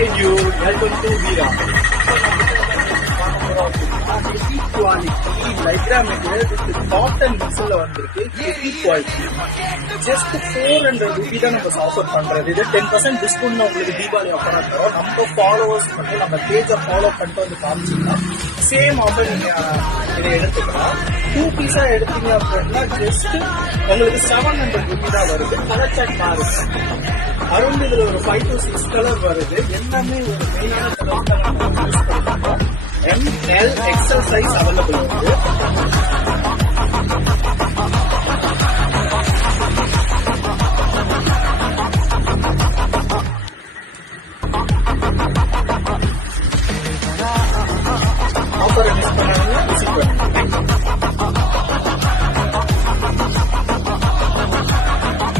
Inside you, L22 Vera. Quality, Lycra material, cotton muscle வந்திருக்கு, heavy quality. Just 400 rupees தான் நம்ம offer பண்றது. இது 10% டிஸ்கவுண்ட் உங்களுக்கு தீபாவளி ஆஃபரா தரோம். நம்ம ஃபாலோவர்ஸ் மட்டும் நம்ம பேஜை ஃபாலோ பண்ணிட்டு வந்து காமிச்சிங்கன்னா சேம் ஆஃபர் நீங்க இதை எடுத்துக்கலாம். 2 பீஸா எடுத்தீங்க அப்படின்னா ஜஸ்ட் உங்களுக்கு 700 rupees தான் வருது. கலர் சார்ட் மாறுது. அரௌண்ட் இதுல ஒரு 5 to 6 கலர் வருது. எல்லாமே ஒரு மெயினான கலர் யூஸ் பண்ணிக்கலாம். ML XL சைஸ் அவைலபிள் இருக்கு.